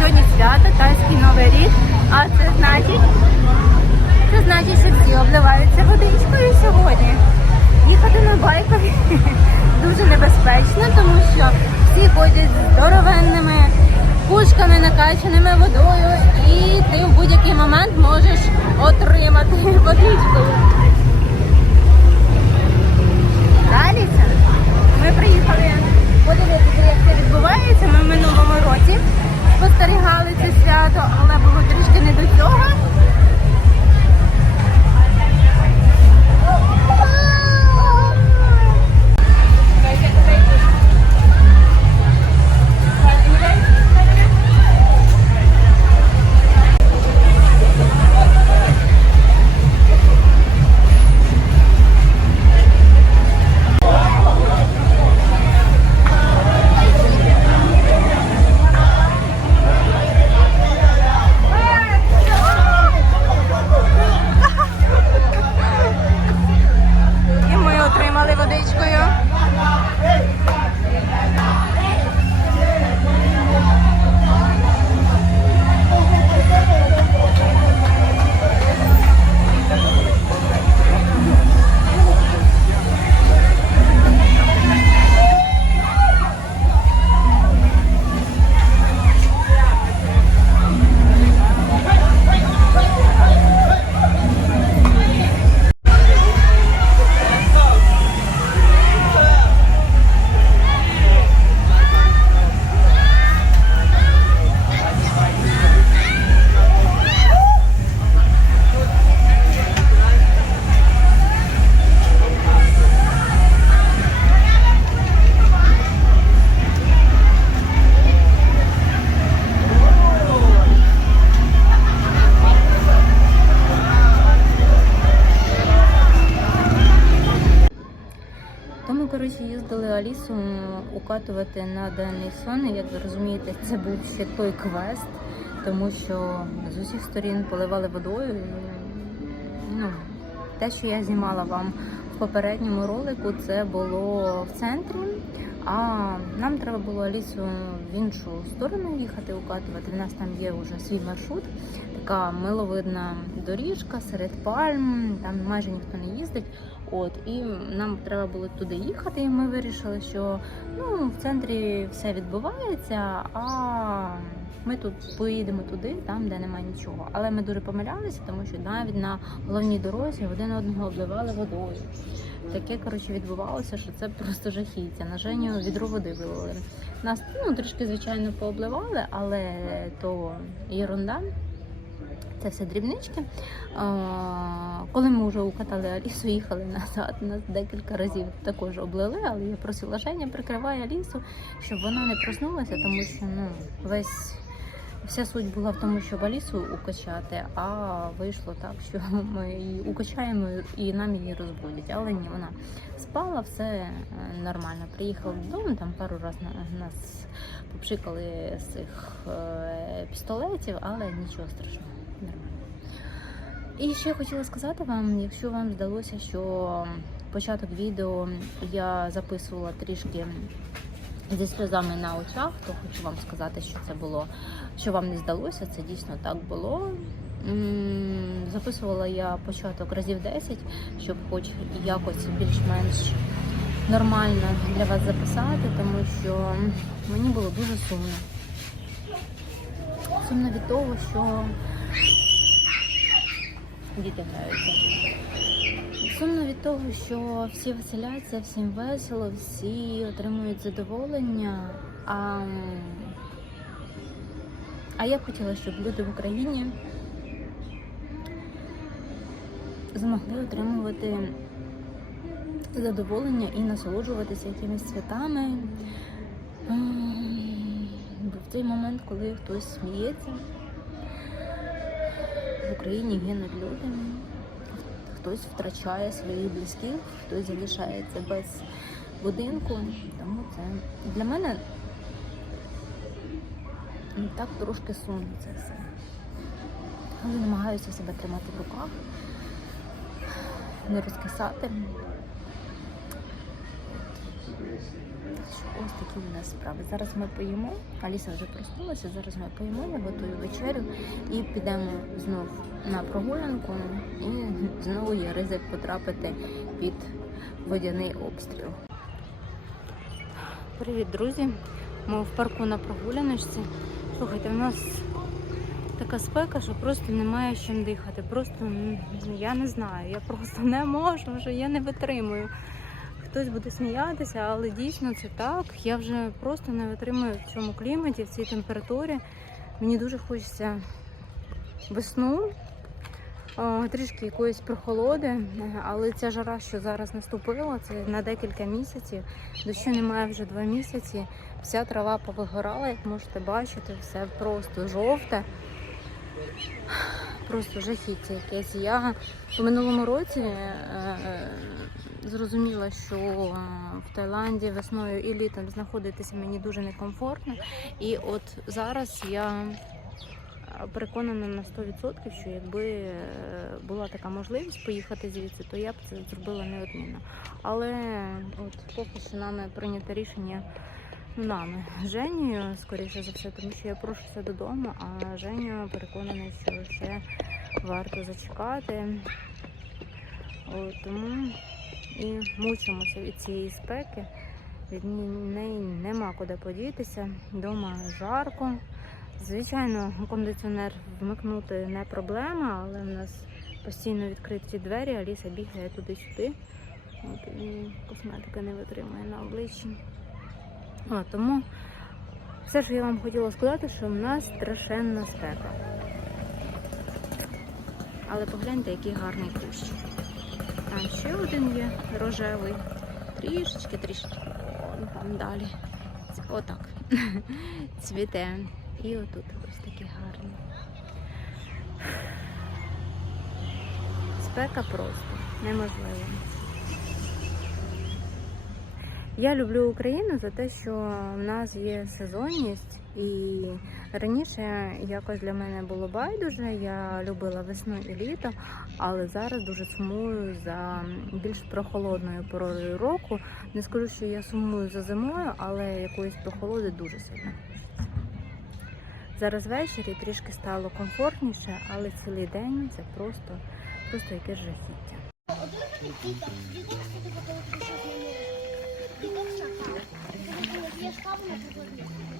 сьогодні свято, тайський новий рік. А це значить, це значить, що всі обливаються водичкою сьогодні. Їхати на байкові дуже небезпечно, тому що всі ходять здоровенними пушками, накачаними водою, і ти в будь-який момент можеш отримати водичкою. Далі ми приїхали подивитися, як це відбувається. Ми в минулому році спостерігали це свято, але було трішки не до цього. І укатувати на денний сон. Як ви розумієте, це був ще той квест, тому що з усіх сторін поливали водою. Ну, те, що я знімала вам в попередньому ролику, це було в центрі. А нам треба було Алісу в іншу сторону їхати укатувати. У нас там є вже свій маршрут, така миловидна доріжка серед пальм, там майже ніхто не їздить. От і нам треба було туди їхати. І ми вирішили, що ну в центрі все відбувається, а ми тут поїдемо туди, там де немає нічого. Але ми дуже помилялися, тому що навіть на головній дорозі один одного обливали водою. Таке коротше відбувалося, що це просто жахіття. На Женю відро води вилили. Нас ну трішки звичайно пообливали, але то єрунда. Це все дрібнички. Коли ми вже укатали Алісу, їхали назад. Нас декілька разів також облили, але я просила Женя, прикривай Алісу, щоб вона не проснулася, тому що ну весь. Вся суть була в тому, щоб Алісу укачати, а вийшло так, що ми її укачаємо і нам її розбудять. Але ні, вона спала, все е, нормально. Приїхала додому, там пару разів нас попшикали з цих е, пістолетів, але нічого страшного. І ще хотіла сказати вам, якщо вам здалося, що початок відео я записувала трішки зі сльозами на очах, то хочу вам сказати, що це було, що вам не здалося, це дійсно так було. Записувала я початок разів 10, щоб хоч якось більш-менш нормально для вас записати, тому що мені було дуже сумно. Сумно від того, що діти граються. Сумно від того, що всі веселяться, всім весело, всі отримують задоволення. А, а я б хотіла, щоб люди в Україні змогли отримувати задоволення і насолоджуватися якимись святами. Ем, в цей момент, коли хтось сміється, в Україні гинуть люди хтось втрачає своїх близьких, хтось залишається без будинку. Тому це для мене ну, так трошки сумно це все. Але намагаюся себе тримати в руках, не розкисати. Ось такі у нас справи. Зараз ми поїмо. Аліса вже проснулася, зараз ми поїмо, готую вечерю і підемо знов на прогулянку. І знову є ризик потрапити під водяний обстріл. Привіт, друзі! Ми в парку на прогуляночці. Слухайте, у нас така спека, що просто немає чим дихати. Просто я не знаю, я просто не можу вже, я не витримую. Хтось буде сміятися, але дійсно це так. Я вже просто не витримую в цьому кліматі, в цій температурі. Мені дуже хочеться весну, трішки якоїсь прохолоди, але ця жара, що зараз наступила, це на декілька місяців. Дощу немає вже два місяці. Вся трава повигорала, як можете бачити, все просто жовте. Просто жахіття якесь. Я у минулому році е, е, зрозуміла, що е, в Таїланді весною і літом знаходитися мені дуже некомфортно. І от зараз я е, переконана на 100%, що якби е, була така можливість поїхати звідси, то я б це зробила неодмінно. Але от поки що нами прийнято рішення нами Женєю, скоріше за все, тому що я прошуся додому, а Женя переконаний, що ще варто зачекати. От, тому і мучимося від цієї спеки. Від неї нема куди подітися. Дома жарко. Звичайно, кондиціонер вмикнути не проблема, але в нас постійно відкриті двері, Аліса бігає туди-сюди. І косметика не витримує на обличчі. О, тому все, що я вам хотіла сказати, що в нас страшенна спека. Але погляньте, який гарний кущ. Там ще один є рожевий. Трішечки, трішечки. Вон там далі. Отак. Цвіте. І отут ось такий гарний. Спека просто неможлива. Я люблю Україну за те, що в нас є сезонність, і раніше якось для мене було байдуже. Я любила весну і літо, але зараз дуже сумую за більш прохолодною порою року. Не скажу, що я сумую за зимою, але якоїсь прохолоди дуже сильно. Зараз ввечері трішки стало комфортніше, але цілий день це просто, просто якесь жахіття. I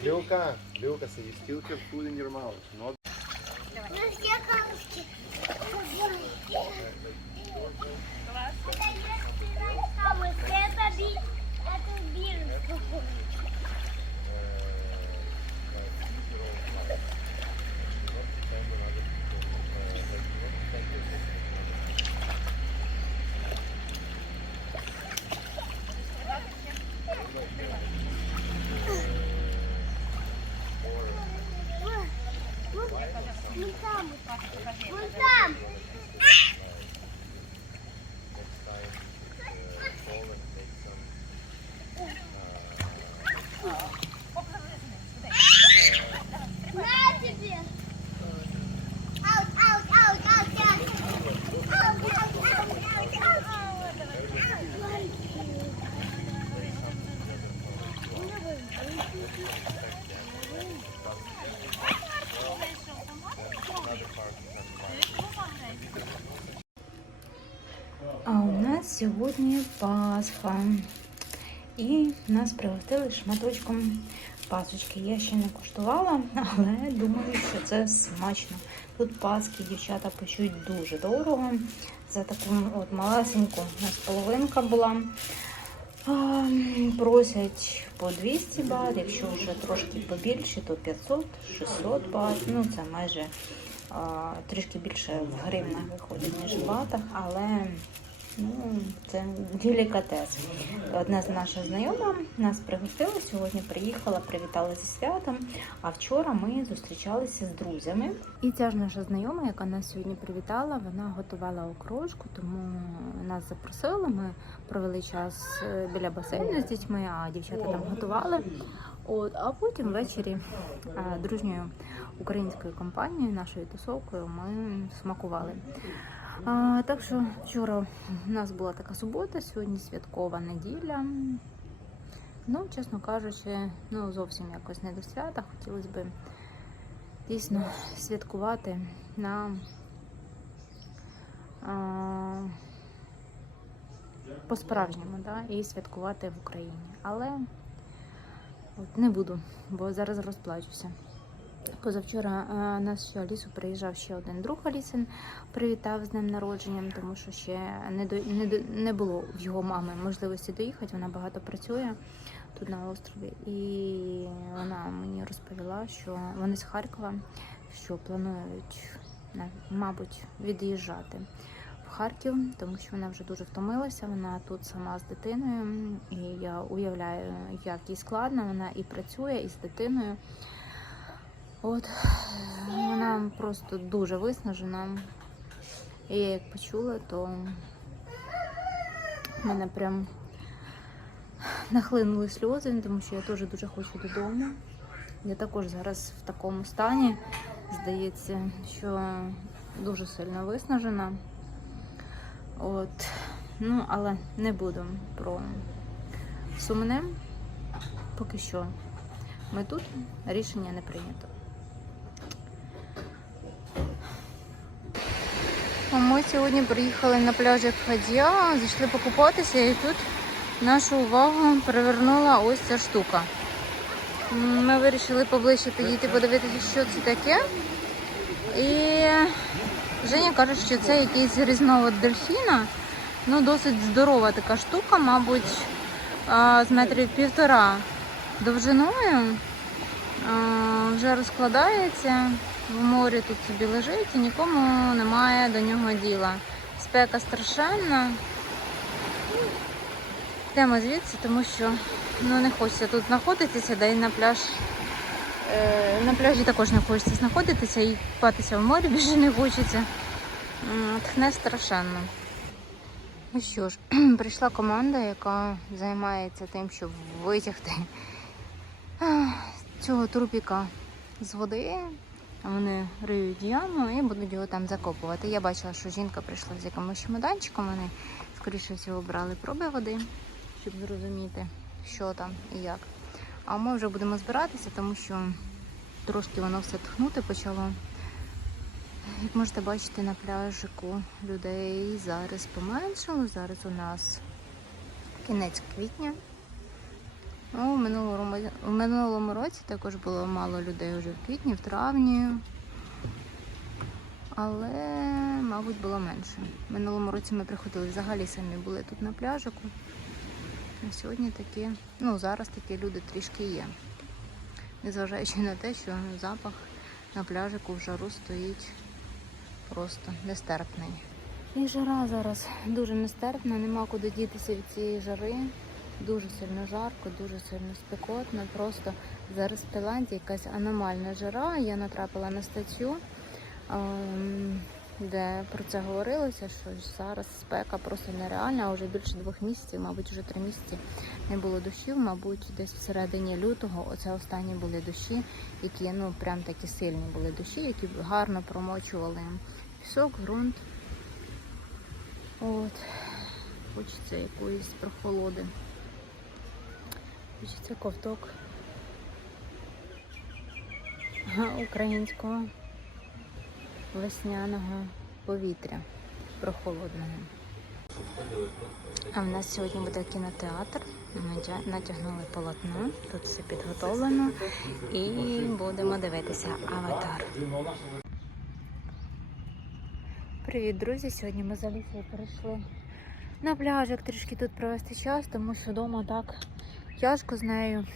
You still keep food in your mouth, not А у нас сьогодні Пасха. І нас пригостили шматочком пасочки. Я ще не куштувала, але думаю, що це смачно. Тут паски дівчата печуть дуже дорого. За таку от малесеньку у нас половинка була. Просять по 200 бат, якщо вже трошки побільше, то 500-600 бат. Ну, це майже трішки більше в гривнах виходить, ніж в батах, але ну, це делікатес. Одна з наших знайома нас пригостила сьогодні, приїхала, привітала зі святом. А вчора ми зустрічалися з друзями. І ця ж наша знайома, яка нас сьогодні привітала, вона готувала окрошку, тому нас запросила. Ми провели час е, біля басейну з дітьми, а дівчата там готували. От, а потім ввечері е, дружньою українською компанією, нашою тусовкою, ми смакували. А, так що вчора у нас була така субота, сьогодні святкова неділя. Ну, чесно кажучи, ну зовсім якось не до свята. Хотілося б дійсно святкувати на а, по-справжньому, да, і святкувати в Україні. Але от не буду, бо зараз розплачуся. Позавчора а, нас ще Алісу приїжджав ще один друг Алісин, привітав з днем народженням, тому що ще не до не, до- не було в його мами можливості доїхати. Вона багато працює тут на острові, і вона мені розповіла, що вони з Харкова, що планують мабуть від'їжджати Харків, тому що вона вже дуже втомилася. Вона тут сама з дитиною, і я уявляю, як їй складно. Вона і працює, і з дитиною. От вона просто дуже виснажена. І я як почула, то в мене прям нахлинули сльози, тому що я теж дуже хочу додому. Я також зараз в такому стані, здається, що дуже сильно виснажена. От. Ну, але не буду про сумне. Поки що ми тут, рішення не прийнято. Ми сьогодні приїхали на пляжі Хадія, зайшли покупатися і тут нашу увагу привернула ось ця штука. Ми вирішили поближче підійти подивитися, що це таке. І Женя каже, що це якийсь різновид дельфіна. Ну, досить здорова така штука, мабуть, з метрів півтора довжиною. Вже розкладається в морі тут собі лежить і нікому немає до нього діла. Спека страшенна. Йдемо звідси, тому що ну, не хочеться тут знаходитися, да і на пляж. Е, на пляжі також не хочеться знаходитися і купатися в морі більше не хочеться. Тхне страшенно. Ну що ж, прийшла команда, яка займається тим, щоб витягти цього трупіка з води. Вони риють яму і будуть його там закопувати. Я бачила, що жінка прийшла з якимось чемоданчиком. Вони, скоріше всього, брали проби води, щоб зрозуміти, що там і як. А ми вже будемо збиратися, тому що трошки воно все тхнути почало. Як можете бачити на пляжику людей зараз поменшало. Зараз у нас кінець квітня. Ну, в минулому, в минулому році також було мало людей вже в квітні, в травні. Але, мабуть, було менше. В минулому році ми приходили взагалі самі були тут на пляжику. А сьогодні такі, ну зараз такі люди трішки є. Незважаючи на те, що запах на пляжику в жару стоїть просто нестерпний. І жара зараз дуже нестерпна, нема куди дітися від цієї жари. Дуже сильно жарко, дуже сильно спекотно. Просто зараз в Таїланді якась аномальна жара. Я натрапила на статтю, ем, де про це говорилося, що зараз спека просто нереальна, а вже більше двох місяців, мабуть, вже три місяці не було дощів. Мабуть, десь всередині лютого оце останні були дощі, які ну прям такі сильні були дощі, які гарно промочували пісок, ґрунт. От. Хочеться якоїсь прохолоди. Хочеться ковток українського весняного повітря прохолодного. А в нас сьогодні буде кінотеатр. Натя- Натягнули полотно, тут все підготовлено і будемо дивитися аватар. Привіт, друзі! Сьогодні ми з Алісою перейшли на пляжик трішки тут провести час, тому що вдома так тяжко з нею.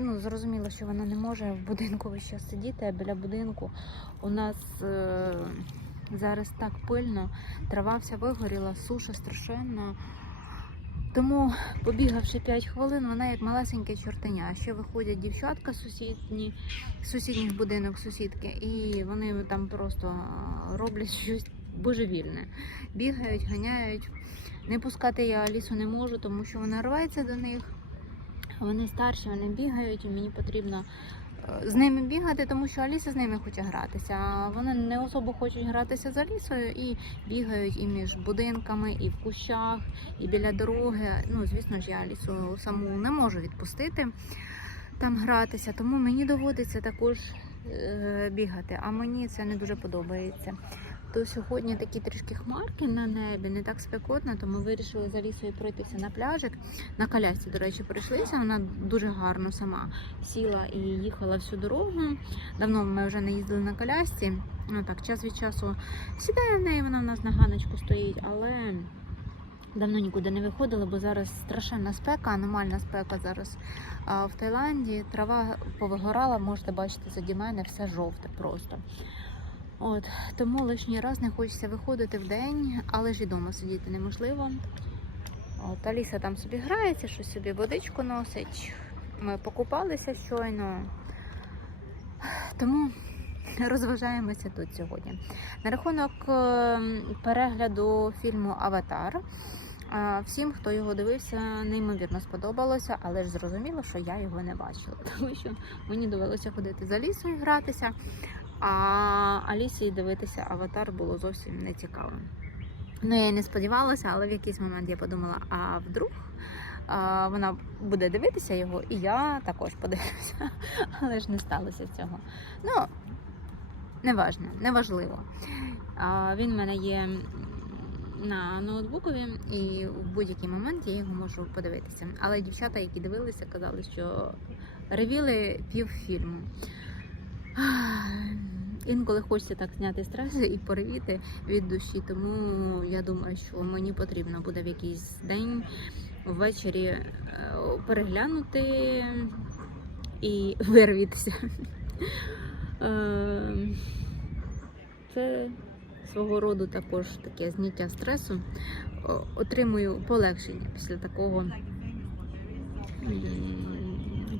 Ну, зрозуміло, що вона не може в будинку весь час сидіти, а біля будинку у нас е- зараз так пильно, трава вся вигоріла, суша страшенна. Тому, побігавши 5 хвилин, вона як малесеньке чортеня. Ще виходять дівчатка сусідні, сусідніх будинок, сусідки, і вони там просто роблять щось божевільне. Бігають, ганяють. Не пускати я Алісу не можу, тому що вона рветься до них. Вони старші, вони бігають, і мені потрібно е, з ними бігати, тому що Аліса з ними хоче гратися. А вони не особо хочуть гратися з Алісою і бігають і між будинками, і в кущах, і біля дороги. Ну, звісно ж, я Алісу саму не можу відпустити там гратися, тому мені доводиться також е, бігати. А мені це не дуже подобається. То сьогодні такі трішки хмарки на небі, не так спекотно, тому вирішили з Алісою пройтися на пляжик. На колясці, до речі, прийшлися. Вона дуже гарно сама сіла і їхала всю дорогу. Давно ми вже не їздили на колясці. Ну так, час від часу сідає в неї, вона в нас на ганочку стоїть, але давно нікуди не виходила, бо зараз страшенна спека, аномальна спека зараз а, в Таїланді. Трава повигорала, можете бачити заді мене, все жовте просто. От, тому лишній раз не хочеться виходити в день, але ж і вдома сидіти неможливо. От, Аліса там собі грається, щось собі водичку носить. Ми покупалися щойно. Тому розважаємося тут сьогодні. На рахунок е, перегляду фільму Аватар. е, Всім, хто його дивився, неймовірно сподобалося, але ж зрозуміло, що я його не бачила, тому що мені довелося ходити з Алісою гратися, а Алісі дивитися аватар було зовсім не цікаво. Ну, я й не сподівалася, але в якийсь момент я подумала, а вдруг а, вона буде дивитися його, і я також подивлюся. Але ж не сталося цього. Ну, неважно, неважливо. А, він в мене є на ноутбукові, і в будь-який момент я його можу подивитися. Але дівчата, які дивилися, казали, що ревіли півфільму. Інколи хочеться так зняти стрес і поревіти від душі, тому я думаю, що мені потрібно буде в якийсь день ввечері е, переглянути і вирвітися. Е, Це свого роду також таке зняття стресу. Отримую полегшення після такого.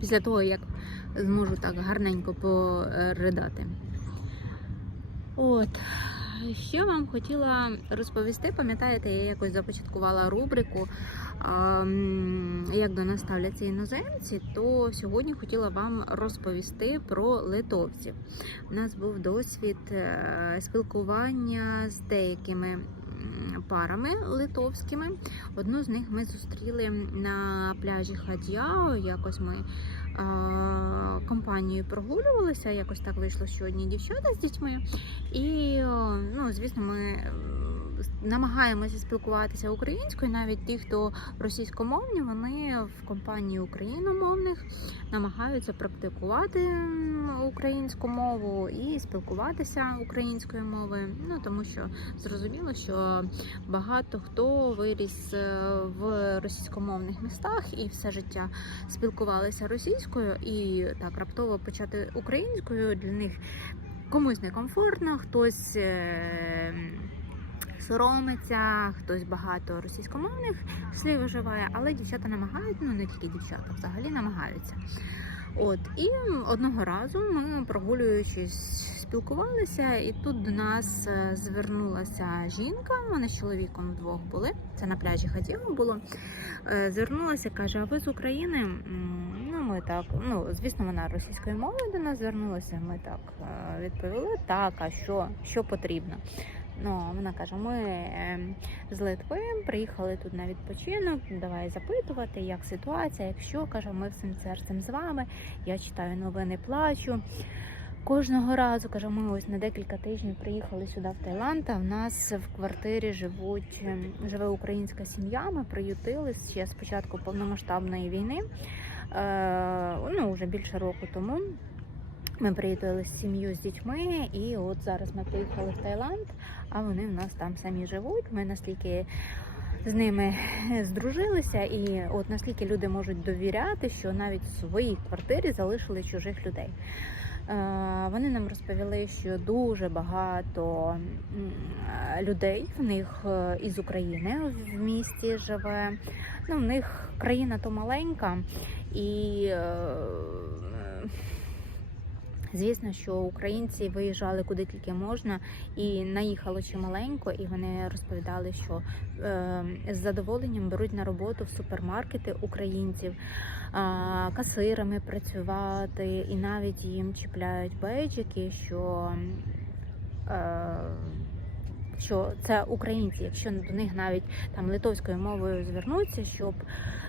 Після того, як зможу так гарненько поридати. От. Що вам хотіла розповісти, пам'ятаєте, я якось започаткувала рубрику як до нас ставляться іноземці, то сьогодні хотіла вам розповісти про литовців. У нас був досвід е, спілкування з деякими парами литовськими. Одну з них ми зустріли на пляжі Хадяо. Якось ми компанією прогулювалися. Якось так вийшло, що одні дівчата з дітьми. І, ну, звісно, ми намагаємося спілкуватися українською. Навіть ті, хто російськомовні, вони в компанії україномовних намагаються практикувати українську мову і спілкуватися українською мовою. Ну тому що зрозуміло, що багато хто виріс е, в російськомовних містах і все життя спілкувалися російською, і так раптово почати українською для них комусь некомфортно, хтось. Соромиться, хтось багато російськомовних слів вживає, але дівчата намагаються, ну не тільки дівчата, взагалі намагаються. От і одного разу ми прогулюючись, спілкувалися, і тут до нас е, звернулася жінка. Вони з чоловіком вдвох були. Це на пляжі Хадіо було. Е, Звернулася, каже: А ви з України? Ну, ми так, ну звісно, вона російською мовою до нас звернулася. Ми так е, відповіли: так, а що, що потрібно? Ну, вона каже: ми е, з Литви приїхали тут на відпочинок. Давай запитувати, як ситуація, якщо каже, ми всім серцем з вами. Я читаю новини, плачу. Кожного разу каже, ми ось на декілька тижнів приїхали сюди в Таїланд. А в нас в квартирі живуть ем, живе українська сім'я. Ми приютили ще з початку повномасштабної війни. Е, ну вже більше року тому. Ми приїхали з сім'єю з дітьми, і от зараз ми приїхали в Таїланд, а вони в нас там самі живуть. Ми настільки з ними здружилися, і от наскільки люди можуть довіряти, що навіть в своїй квартирі залишили чужих людей. Е, Вони нам розповіли, що дуже багато людей в них е, із України в місті живе. Ну, в них країна то маленька, і е, звісно, що українці виїжджали куди тільки можна, і наїхало чималенько, і вони розповідали, що е, з задоволенням беруть на роботу в супермаркети українців, е, касирами працювати, і навіть їм чіпляють бейджики, що. Е, що це українці, якщо до них навіть там литовською мовою звернуться, щоб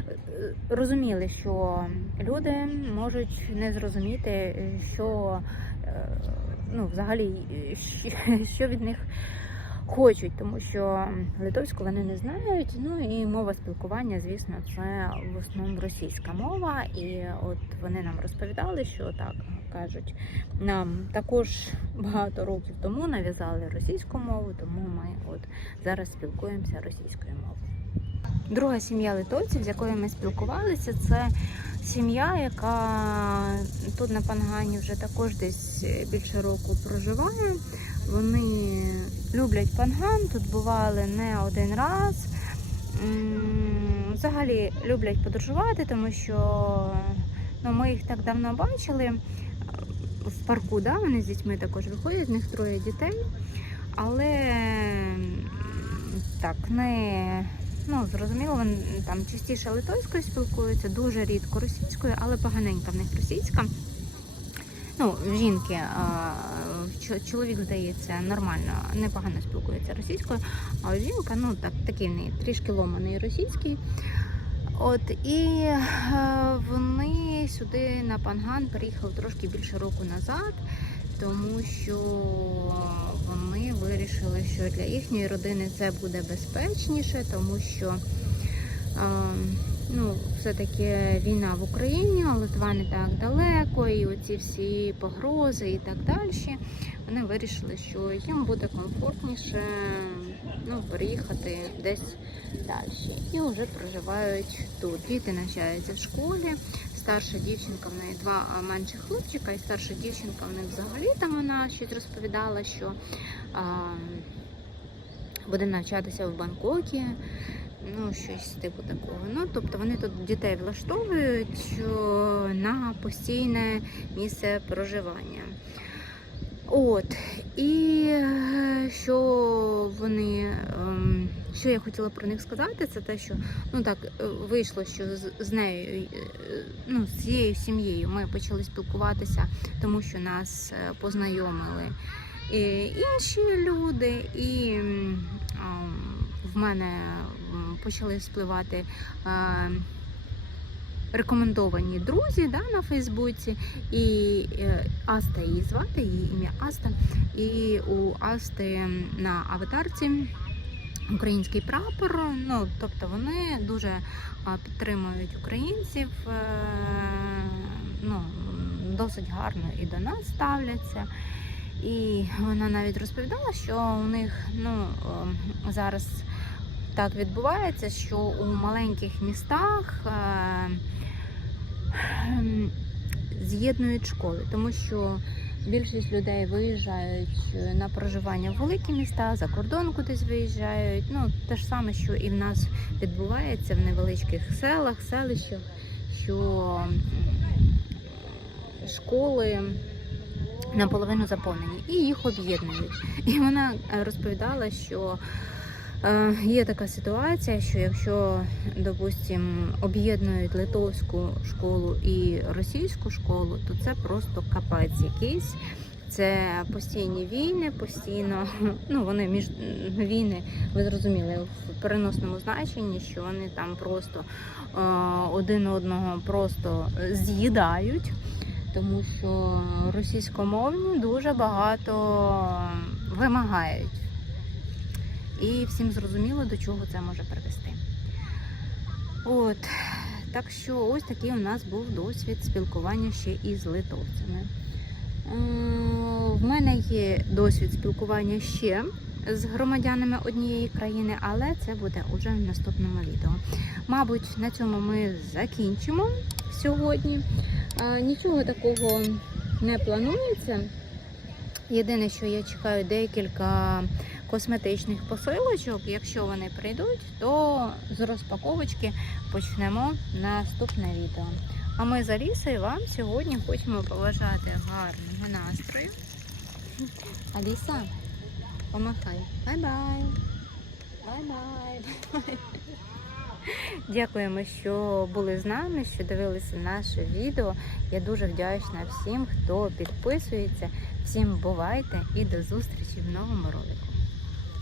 е, розуміли, що люди можуть не зрозуміти, що е, ну, взагалі що від них хочуть, тому що литовську вони не знають. Ну і мова спілкування, звісно, це в основному російська мова. І от вони нам розповідали, що так кажуть, нам також багато років тому нав'язали російську мову, тому ми от зараз спілкуємося російською мовою. Друга сім'я литовців, з якою ми спілкувалися, це сім'я, яка тут на Пангані вже також десь більше року проживає. Вони люблять панган, тут бували не один раз. Взагалі люблять подорожувати, тому що ну, ми їх так давно бачили в парку, да? вони з дітьми також виходять, в них троє дітей. Але так, не ну, зрозуміло, вони там частіше литовською спілкуються, дуже рідко російською, але поганенька в них російська. Ну, жінки, чоловік, здається, нормально, непогано спілкується російською, а жінка, ну так, такий в неї трішки ломаний російський. От і е, вони сюди на Панган переїхали трошки більше року назад, тому що вони вирішили, що для їхньої родини це буде безпечніше, тому що е, ну, все-таки війна в Україні, Литва не так далеко, і оці всі погрози і так далі. Вони вирішили, що їм буде комфортніше ну, переїхати десь далі. І вже проживають тут. Діти навчаються в школі. Старша дівчинка в неї два а, менших хлопчика, і старша дівчинка в них взагалі там вона щось розповідала, що а, буде навчатися в Бангкокі. Ну, щось типу такого. Ну, тобто вони тут дітей влаштовують на постійне місце проживання. От. І е, що вони, ем, що я хотіла про них сказати, це те, що ну так е, вийшло, що з, нею, е, ну, з цією сім'єю ми почали спілкуватися, тому що нас познайомили інші люди, і м, ам, в мене почали спливати. е, Рекомендовані друзі да, на Фейсбуці, і е, Аста її звати, її ім'я Аста. І у Асти на аватарці український прапор. Ну, тобто вони дуже а, підтримують українців, е, ну, досить гарно і до нас ставляться. І вона навіть розповідала, що у них ну, е, зараз так відбувається, що у маленьких містах. е, ем, з'єднують школи, тому що більшість людей виїжджають на проживання в великі міста, за кордон кудись виїжджають. Ну те ж саме, що і в нас відбувається в невеличких селах, селищах, що школи наполовину заповнені і їх об'єднують. І вона е, розповідала, що Е, Є така ситуація, що якщо, допустим, об'єднують литовську школу і російську школу, то це просто капець якийсь. Це постійні війни, постійно, ну вони між війни, ви зрозуміли, в переносному значенні, що вони там просто е, один одного просто з'їдають, тому що російськомовні дуже багато вимагають. І всім зрозуміло, до чого це може привести. От, так що ось такий у нас був досвід спілкування ще із литовцями. В мене є досвід спілкування ще з громадянами однієї країни, але це буде уже в наступному відео. Мабуть, на цьому ми закінчимо сьогодні. Е, Нічого такого не планується. Єдине, що я чекаю декілька косметичних посилочок. Якщо вони прийдуть, то з розпаковочки почнемо наступне відео. А ми з Алісою вам сьогодні хочемо побажати гарного настрою. Аліса, помахай. Бай-бай. Бай-бай. Дякуємо, що були з нами, що дивилися наше відео. Я дуже вдячна всім, хто підписується. Всім бувайте і до зустрічі в новому ролику.